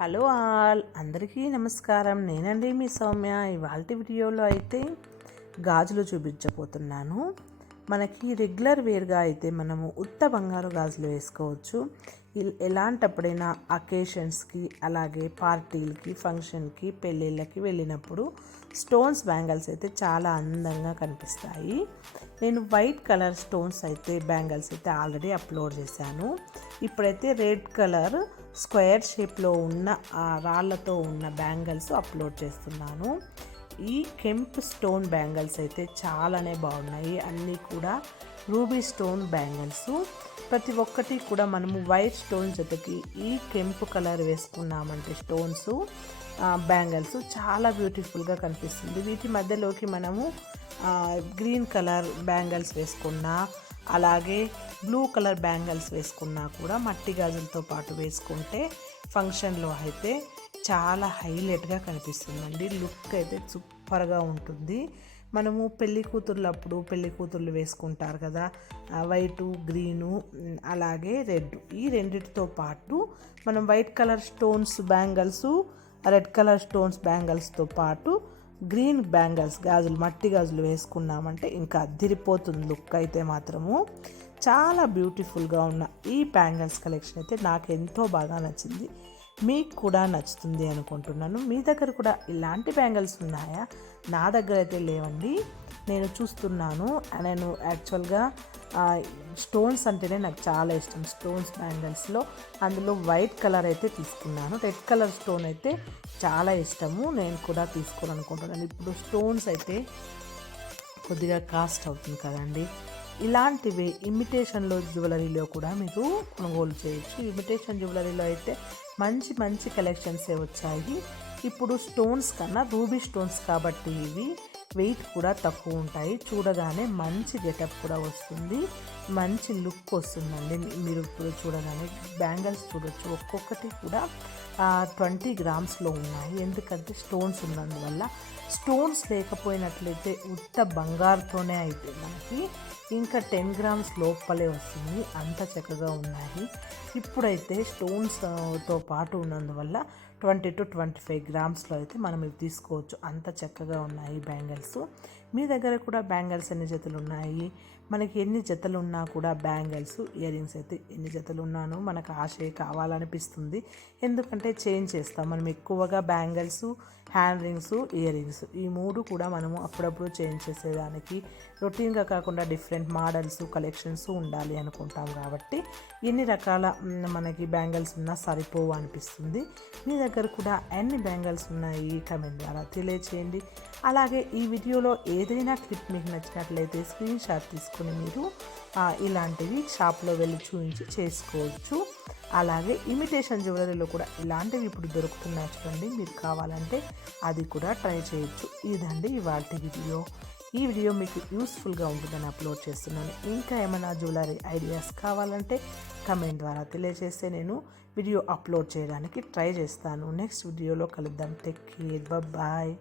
Hello all, అందరికీ నమస్కారం. నేనండి మీ సౌమ్య. ఇవాల్టి వీడియోలో అయితే గాజులు చూపించబోతున్నాను. మనకి రెగ్యులర్ వేర్గా అయితే మనము ఉత్త బంగారు గాజులు వేసుకోవచ్చు. ఎలాంటప్పుడైనా అకేషన్స్కి, అలాగే పార్టీలకి, ఫంక్షన్కి, పెళ్ళిళ్ళకి వెళ్ళినప్పుడు స్టోన్స్ బ్యాంగిల్స్ అయితే చాలా అందంగా కనిపిస్తాయి. నేను వైట్ కలర్ స్టోన్స్ అయితే బ్యాంగిల్స్ అయితే ఆల్రెడీ అప్లోడ్ చేశాను. ఇప్పుడైతే రెడ్ కలర్ స్క్వేర్ షేప్లో ఉన్న ఆ రాళ్ళతో ఉన్న బ్యాంగిల్స్ అప్లోడ్ చేస్తున్నాను. ఈ కెంప్ స్టోన్ బ్యాంగిల్స్ అయితే చాలానే బాగున్నాయి. అన్నీ కూడా రూబీ స్టోన్ బ్యాంగిల్స్. ప్రతి ఒక్కటి కూడా మనము వైట్ స్టోన్ జతకి ఈ కెంపు కలర్ వేసుకున్నామంటే స్టోన్స్ బ్యాంగిల్స్ చాలా బ్యూటిఫుల్గా కనిపిస్తుంది. వీటి మధ్యలోకి మనము గ్రీన్ కలర్ బ్యాంగిల్స్ వేసుకున్నా, అలాగే బ్లూ కలర్ బ్యాంగిల్స్ వేసుకున్నా కూడా మట్టి గాజులతో పాటు వేసుకుంటే ఫంక్షన్లో అయితే చాలా హైలైట్గా కనిపిస్తుందండి. లుక్ అయితే సూపర్గా ఉంటుంది. మనము పెళ్లి కూతుర్లు వేసుకుంటారు కదా, వైటు, గ్రీను, అలాగే రెడ్. ఈ రెండిటితో పాటు మనం white colour stones bangles, red colour stones బ్యాంగిల్స్తో పాటు గ్రీన్ బ్యాంగిల్స్ గాజులు, మట్టి గాజులు వేసుకున్నామంటే ఇంకా అదిరిపోతుంది లుక్ అయితే మాత్రము. చాలా బ్యూటిఫుల్గా ఉన్న ఈ బ్యాంగిల్స్ కలెక్షన్ అయితే నాకు ఎంతో బాగా నచ్చింది. మీకు కూడా నచ్చుతుంది అనుకుంటున్నాను. మీ దగ్గర కూడా ఇలాంటి బ్యాంగిల్స్ ఉన్నాయా? నా దగ్గర అయితే లేవండి. నేను చూస్తున్నాను. నేను యాక్చువల్గా స్టోన్స్ అంటేనే నాకు చాలా ఇష్టం. స్టోన్స్ బ్యాంగిల్స్లో అందులో వైట్ కలర్ అయితే తీసుకున్నాను. రెడ్ కలర్ స్టోన్ అయితే చాలా ఇష్టము. నేను కూడా తీసుకోవాలనుకుంటున్నాను. ఇప్పుడు స్టోన్స్ అయితే కొద్దిగా కాస్ట్ అవుతుంది కదండి. ఇలాంటివి ఇమిటేషన్లో జ్యువెలరీలో కూడా మీరు కొనుగోలు చేయొచ్చు. ఇమిటేషన్ జ్యువెలరీలో అయితే మంచి మంచి కలెక్షన్సే వచ్చాయి. ఇప్పుడు స్టోన్స్ కన్నా రూబీ స్టోన్స్ కాబట్టి ఇవి వెయిట్ కూడా తక్కువ ఉంటాయి. చూడగానే మంచి గెటప్ కూడా వస్తుంది, మంచి లుక్ వస్తుందండి. మీరు ఇప్పుడు చూడగానే బ్యాంగిల్స్ చూడొచ్చు. ఒక్కొక్కటి కూడా 20 గ్రామ్స్లో ఉన్నాయి. ఎందుకంటే స్టోన్స్ ఉన్నందువల్ల. స్టోన్స్ లేకపోయినట్లయితే ఉత్త బంగారుతోనే అయితే మనకి ఇంకా 10 గ్రామ్స్ లోపలే వస్తుంది. అంత చక్కగా ఉన్నాయి. ఇప్పుడైతే స్టోన్స్తో పాటు ఉన్నందువల్ల 20 to 25 గ్రామ్స్లో అయితే మనం ఇవి తీసుకోవచ్చు. అంత చక్కగా ఉన్నాయి బ్యాంగిల్స్. మీ దగ్గర కూడా బ్యాంగిల్స్ ఎన్ని జతలు ఉన్నాయి? మనకి ఎన్ని జతలు ఉన్నా కూడా బ్యాంగిల్స్, ఇయర్ రింగ్స్ అయితే ఎన్ని జతలు ఉన్నానో మనకు ఆశే కావాలనిపిస్తుంది. ఎందుకంటే చేంజ్ చేస్తాం మనం ఎక్కువగా. Bangles, hand rings, ear rings ఈ మూడు కూడా మనము అప్పుడప్పుడు చేంజ్ చేసేదానికి, రొటీన్గా కాకుండా డిఫరెంట్ మోడల్స్, కలెక్షన్స్ ఉండాలి అనుకుంటాం. కాబట్టి ఎన్ని రకాల మనకి బ్యాంగిల్స్ ఉన్నా సరిపోవు అనిపిస్తుంది. మీ దగ్గర కూడా ఎన్ని బ్యాంగిల్స్ ఉన్నాయి కమెంట్ ద్వారా తెలియచేయండి. అలాగే ఈ వీడియోలో ఏదైనా క్లిప్ మీకు నచ్చినట్లయితే స్క్రీన్ షాట్ తీసుకుని మీరు ఇలాంటివి షాప్లో వెళ్ళి చూపించి చేసుకోవచ్చు. అలాగే ఇమిటేషన్ జ్యువెలరీలో కూడా ఇలాంటివి ఇప్పుడు దొరుకుతున్నాయి చూడండి. మీరు కావాలంటే అది కూడా ట్రై చేయొచ్చు. ఇదండి ఇవాల్టి వీడియో. ఈ వీడియో మీకు యూస్ఫుల్గా ఉంటుందని అప్లోడ్ చేస్తున్నాను. ఇంకా ఏమైనా జ్యువెలరీ ఐడియాస్ కావాలంటే కమెంట్ ద్వారా తెలియజేస్తే నేను వీడియో అప్లోడ్ చేయడానికి ట్రై చేస్తాను. నెక్స్ట్ వీడియోలో కలుద్దాం. Take care, bye.